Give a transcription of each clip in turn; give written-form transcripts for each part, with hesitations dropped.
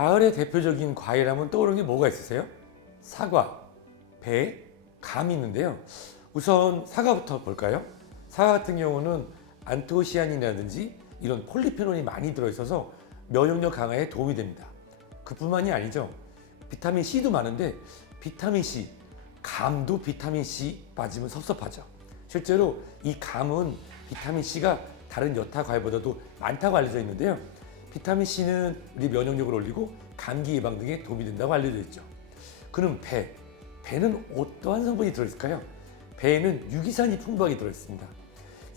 가을의 대표적인 과일하면 떠오르는 게 뭐가 있으세요? 사과, 배, 감이 있는데요. 우선 사과부터 볼까요? 사과 같은 경우는 안토시아닌이라든지 이런 폴리페놀이 많이 들어있어서 면역력 강화에 도움이 됩니다. 그뿐만이 아니죠. 비타민 C도 많은데 비타민 C, 감도 비타민 C 빠지면 섭섭하죠. 실제로 이 감은 비타민 C가 다른 여타 과일보다도 많다고 알려져 있는데요. 비타민 C는 우리 면역력을 올리고 감기 예방 등에 도움이 된다고 알려져 있죠. 그럼 배는 어떠한 성분이 들어있을까요? 배에는 유기산이 풍부하게 들어있습니다.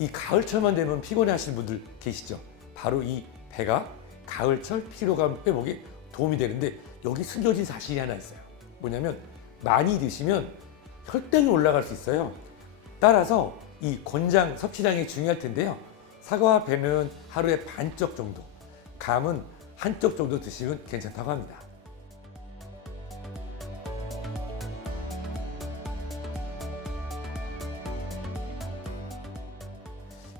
이 가을철만 되면 피곤해 하시는 분들 계시죠? 바로 이 배가 가을철 피로감 회복에 도움이 되는데 여기 숨겨진 사실이 하나 있어요. 뭐냐면 많이 드시면 혈당이 올라갈 수 있어요. 따라서 이 권장 섭취량이 중요할 텐데요. 사과와 배는 하루에 반쪽 정도, 감은 한 쪽 정도 드시면 괜찮다고 합니다.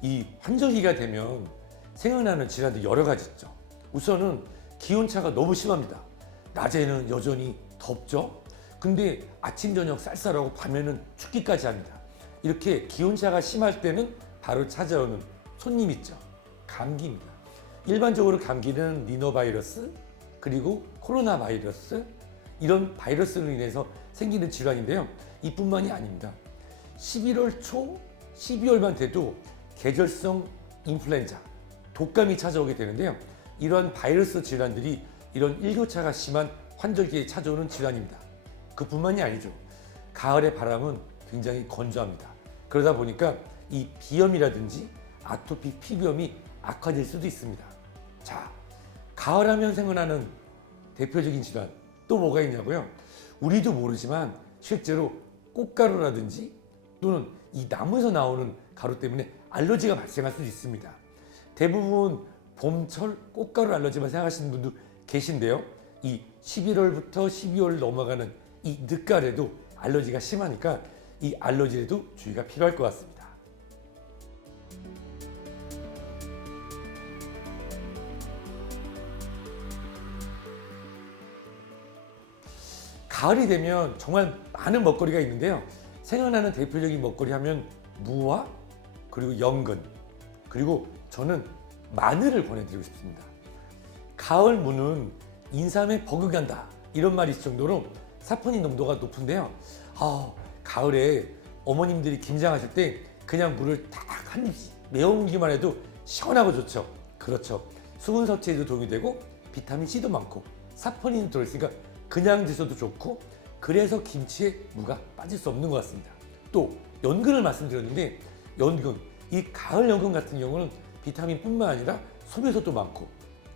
이 환절기가 되면 생각나는 질환도 여러 가지 있죠. 우선은 기온차가 너무 심합니다. 낮에는 여전히 덥죠. 근데 아침 저녁 쌀쌀하고 밤에는 춥기까지 합니다. 이렇게 기온차가 심할 때는 바로 찾아오는 손님 있죠. 감기입니다. 일반적으로 감기는 리노바이러스 그리고 코로나 바이러스 이런 바이러스로 인해서 생기는 질환인데요. 이뿐만이 아닙니다. 11월 초, 12월만 돼도 계절성 인플루엔자, 독감이 찾아오게 되는데요. 이러한 바이러스 질환들이 이런 일교차가 심한 환절기에 찾아오는 질환입니다. 그뿐만이 아니죠. 가을의 바람은 굉장히 건조합니다. 그러다 보니까 이 비염이라든지 아토피 피부염이 악화될 수도 있습니다. 자, 가을하면 생각나는 대표적인 질환 또 뭐가 있냐고요? 우리도 모르지만 실제로 꽃가루라든지 또는 이 나무에서 나오는 가루 때문에 알러지가 발생할 수도 있습니다. 대부분 봄철 꽃가루 알러지만 생각하시는 분도 계신데요. 이 11월부터 12월 넘어가는 이 늦가을에도 알러지가 심하니까 이 알러지에도 주의가 필요할 것 같습니다. 가을이 되면 정말 많은 먹거리가 있는데요. 생각나는 대표적인 먹거리 하면 무와 그리고 연근 그리고 저는 마늘을 권해드리고 싶습니다. 가을 무는 인삼에 버금간다 이런 말이 있을 정도로 사포닌 농도가 높은데요. 가을에 어머님들이 김장하실 때 그냥 물을 딱 한 입씩 메워기만 해도 시원하고 좋죠. 그렇죠. 수분 섭취에도 도움이 되고 비타민 C도 많고 사포닌이 들어있으니까 그냥 드셔도 좋고 그래서 김치에 무가 빠질 수 없는 것 같습니다. 또 연근을 말씀드렸는데 연근, 이 가을 연근 같은 경우는 비타민뿐만 아니라 섬유소도 많고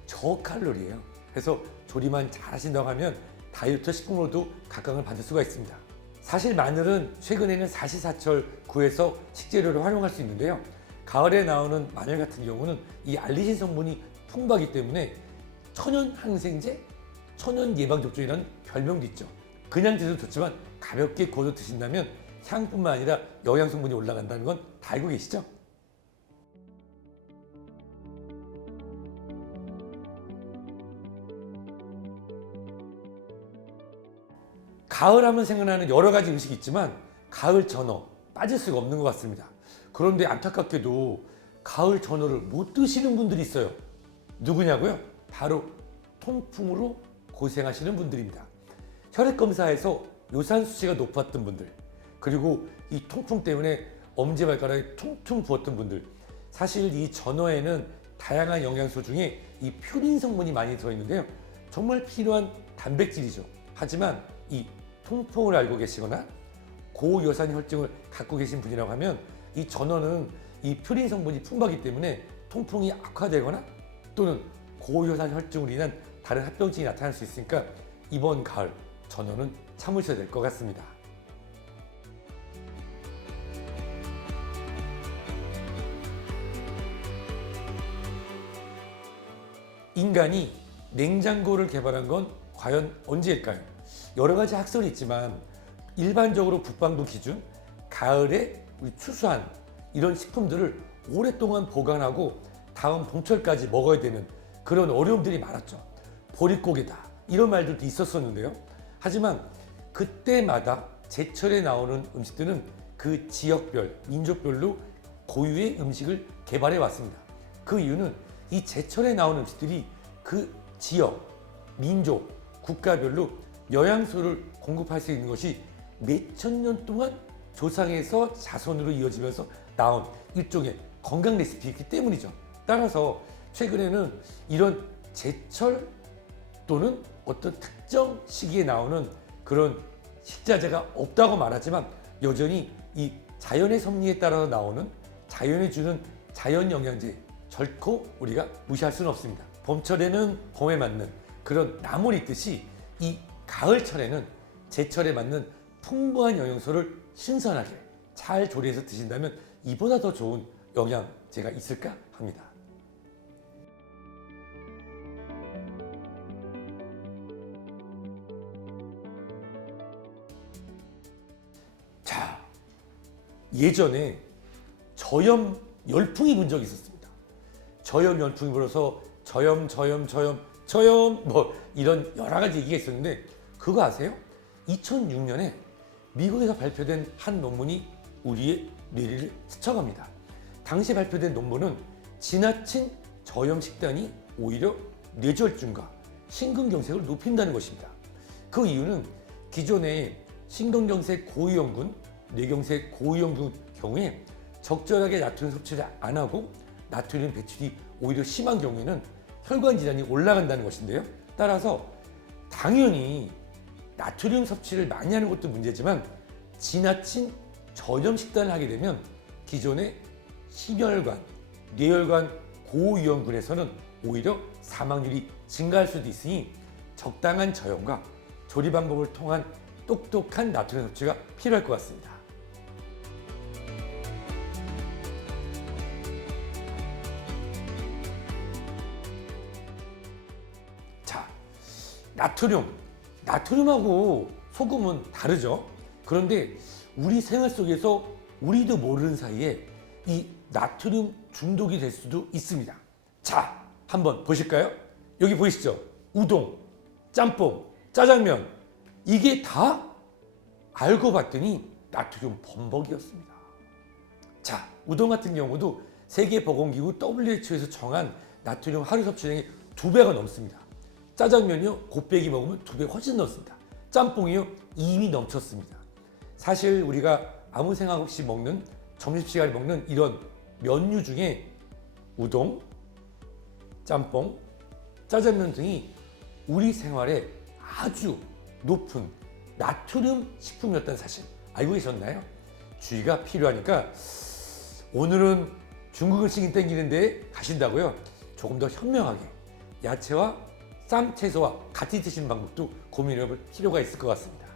저칼로리예요. 그래서 조리만 잘 하신다고 하면 다이어트 식품으로도 각광을 받을 수가 있습니다. 사실 마늘은 최근에는 사시사철 구해서 식재료로 활용할 수 있는데요. 가을에 나오는 마늘 같은 경우는 이 알리신 성분이 풍부하기 때문에 천연 항생제, 천연 예방접종이라는 별명도 있죠. 그냥 드셔도 좋지만 가볍게 구워서 드신다면 향뿐만 아니라 영양 성분이 올라간다는 건 다 알고 계시죠? 가을 하면 생각나는 여러 가지 음식이 있지만 가을 전어 빠질 수가 없는 것 같습니다. 그런데 안타깝게도 가을 전어를 못 드시는 분들이 있어요. 누구냐고요? 바로 통풍으로 고생하시는 분들입니다. 혈액검사에서 요산 수치가 높았던 분들 그리고 이 통풍 때문에 엄지발가락이 퉁퉁 부었던 분들 사실 이 전어에는 다양한 영양소 중에 이 퓨린 성분이 많이 들어있는데요. 정말 필요한 단백질이죠. 하지만 이 통풍을 앓고 계시거나 고요산 혈증을 갖고 계신 분이라고 하면 이 전어는 이 퓨린 성분이 풍부하기 때문에 통풍이 악화되거나 또는 고요산 혈증으로 인한 다른 합병증이 나타날 수 있으니까 이번 가을 전어는 참으셔야 될 것 같습니다. 인간이 냉장고를 개발한 건 과연 언제일까요? 여러 가지 학설이 있지만 일반적으로 북방부 기준 가을에 우리 추수한 이런 식품들을 오랫동안 보관하고 다음 봄철까지 먹어야 되는 그런 어려움들이 많았죠. 보릿고개다, 이런 말들도 있었었는데요. 하지만 그때마다 제철에 나오는 음식들은 그 지역별, 민족별로 고유의 음식을 개발해 왔습니다. 그 이유는 이 제철에 나오는 음식들이 그 지역, 민족, 국가별로 영양소를 공급할 수 있는 것이 몇천 년 동안 조상에서 자손으로 이어지면서 나온 일종의 건강 레시피이기 때문이죠. 따라서 최근에는 이런 제철 또는 어떤 특정 시기에 나오는 그런 식자재가 없다고 말하지만 여전히 이 자연의 섭리에 따라 나오는 자연이 주는 자연 영양제 결코 우리가 무시할 수는 없습니다. 봄철에는 봄에 맞는 그런 나물 있듯이 이 가을철에는 제철에 맞는 풍부한 영양소를 신선하게 잘 조리해서 드신다면 이보다 더 좋은 영양제가 있을까 합니다. 자, 예전에 저염 열풍이 분 적이 있었습니다. 저염 열풍이 불어서 저염 뭐 이런 여러 가지 얘기가 있었는데 그거 아세요? 2006년에 미국에서 발표된 한 논문이 우리의 뇌리를 스쳐갑니다. 당시 발표된 논문은 지나친 저염 식단이 오히려 뇌졸중과 심근경색을 높인다는 것입니다. 그 이유는 기존의 심근경색 고위험군, 뇌경색 고위험군 경우에 적절하게 나트륨 섭취를 안 하고 나트륨 배출이 오히려 심한 경우에는 혈관 질환이 올라간다는 것인데요. 따라서 당연히 나트륨 섭취를 많이 하는 것도 문제지만 지나친 저염 식단을 하게 되면 기존의 심혈관, 뇌혈관 고위험군에서는 오히려 사망률이 증가할 수도 있으니 적당한 저염과 조리 방법을 통한 똑똑한 나트륨 섭취가 필요할 것 같습니다. 자, 나트륨하고 소금은 다르죠. 그런데 우리 생활 속에서 우리도 모르는 사이에 이 나트륨 중독이 될 수도 있습니다. 자, 한번 보실까요? 여기 보이시죠? 우동, 짬뽕, 짜장면 이게 다 알고 봤더니 나트륨 범벅이었습니다. 자, 우동 같은 경우도 세계보건기구 WHO에서 정한 나트륨 하루 섭취량이 2배가 넘습니다. 짜장면이요, 곱빼기 먹으면 2배 훨씬 넘습니다. 짬뽕이요, 이미 넘쳤습니다. 사실 우리가 아무 생각 없이 먹는 점심시간에 먹는 이런 면류 중에 우동, 짬뽕, 짜장면 등이 우리 생활에 아주 높은 나트륨 식품이었다는 사실 알고 계셨나요? 주의가 필요하니까 오늘은 중국 음식이 땡기는데 가신다고요? 조금 더 현명하게 야채와 쌈 채소와 같이 드시는 방법도 고민해 볼 필요가 있을 것 같습니다.